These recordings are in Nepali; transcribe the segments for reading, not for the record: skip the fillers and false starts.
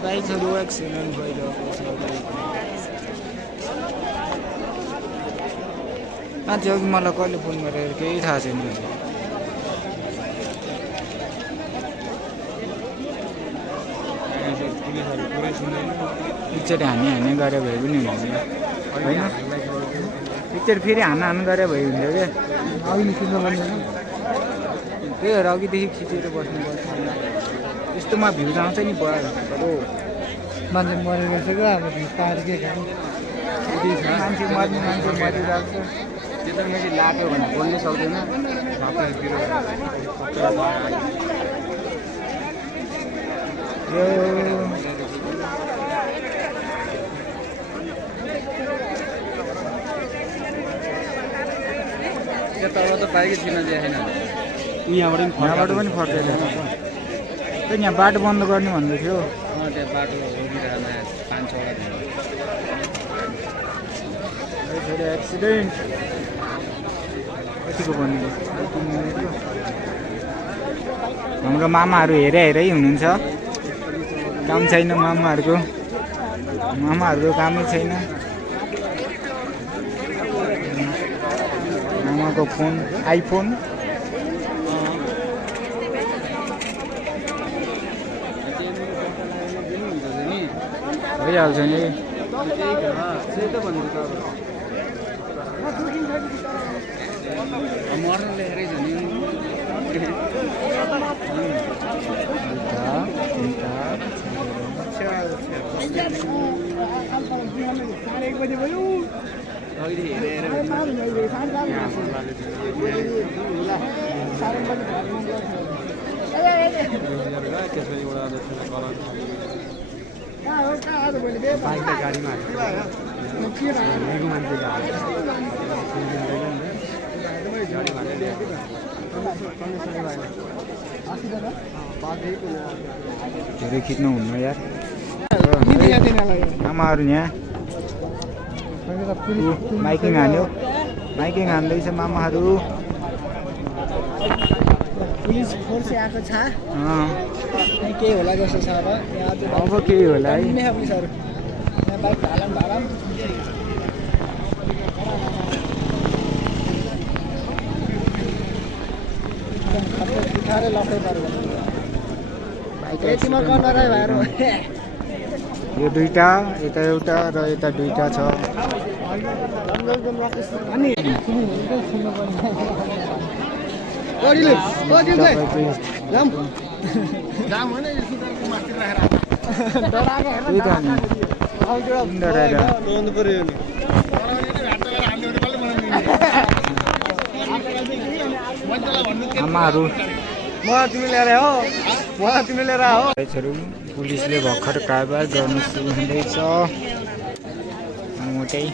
बाइकहरू एक्सिडेन्ट भइरहेको छ। माथि अघि मलाई कहिले फोन गरेर केही थाहा छैन। पिक्चर हाने गरे भए पनि हुन्छ होइन, पिक्चर फेरि हान गरे भए हुन्छ क्या। अघि निस्किनु पर्दैन, त्यही भएर अघिदेखि खिचेर बस्नुपर्छ। यस्तोमा भ्यू आउँछ नि भयो मान्छे मरेको छ क्या, अब भिड पाएर के खानु। मान्छे मरिरहेको छ, त्यो त मैले लाग्यो भने बोल्नै सक्दैन। तल त बाइकै छिर्न दिएन, यहाँबाट पनि फर्केर यहाँ बाटो बन्द गर्ने भन्दै थियो। त्यहाँ बाटो रोकिरहेन 5-6 वटा एक्सिडेन्ट कतिको बन्यो? हाम्रो मामाहरू हेरै हुनुहुन्छ, काम छैन मामाहरूको कामै छैन। मामाको फोन आइफोन भइहाल्छ नि। मर्नु लेखेरै छ नि। गाडीमा धेरै खिच्नु हुन्न यार। आमाहरू यहाँ माइकिङ हान्दैछ मामाहरू। पुलिस फोर्स आएको छ, केही होला जस्तो छ। अब केही होला है। पुलिसहरू बाइक ढालम यो दुईटा, यता एउटा र यता दुईटा छ। आमाहरू तिमीले ल्याएर हो। पुलिसले भर्खर कारबाही गर्नु सुरु हुँदैछ। मोटै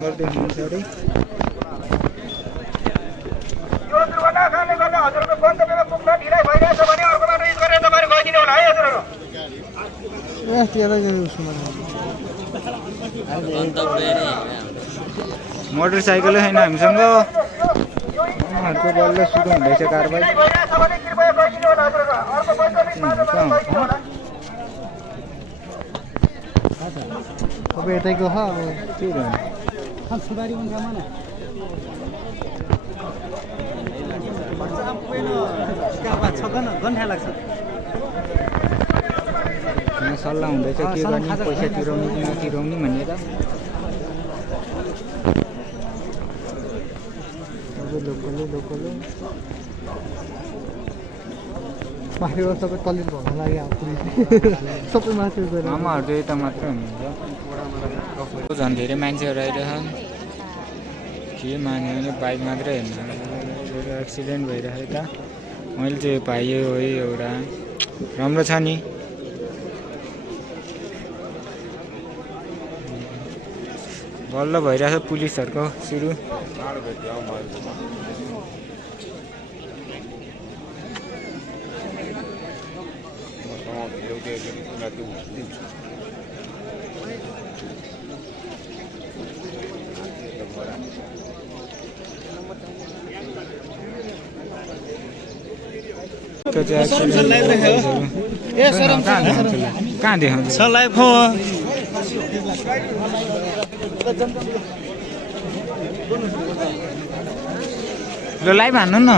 गर्दै हुनुहुन्छ अरे। यो दुर्घटना कारणले गर्दा हजुरको गन्तव्यमा पुग्न ढिलाइ भइरहेछ भने अर्को बाटो युज गरेर तपाईँहरू गइदिनु होला है हजुरहरू। मोटरसाइकलै छैन हामीसँग। उहाँहरूको बल्ल सुरु हुँदैछ कारबाही। अब यतैको हो के गर्नु? सुधारी हुन्छ मलाई गन्ठा लाग्छ। यहाँ सल्लाह हुँदैछ के गर्ने पैसा तिराउने कि नतिराउने भनेर लोकल माथिबाट सबै तलिन भर्न लाग्यो सबै माथि आमाहरू चाहिँ यता मात्रै हुनुहुन्छ झन् धेरै मान्छेहरू आइरहेछन् के मान्यो भने बाइक मात्रै हेर्नु एक्सिडेन्ट भइरहेको यता मैले चाहिँ पाएँ हो एउटा राम्रो छ नि बल्ल भइरहेछ पुलिसहरूको सुरु कहाँ देखाउँछ ल लाइभ हान्नु न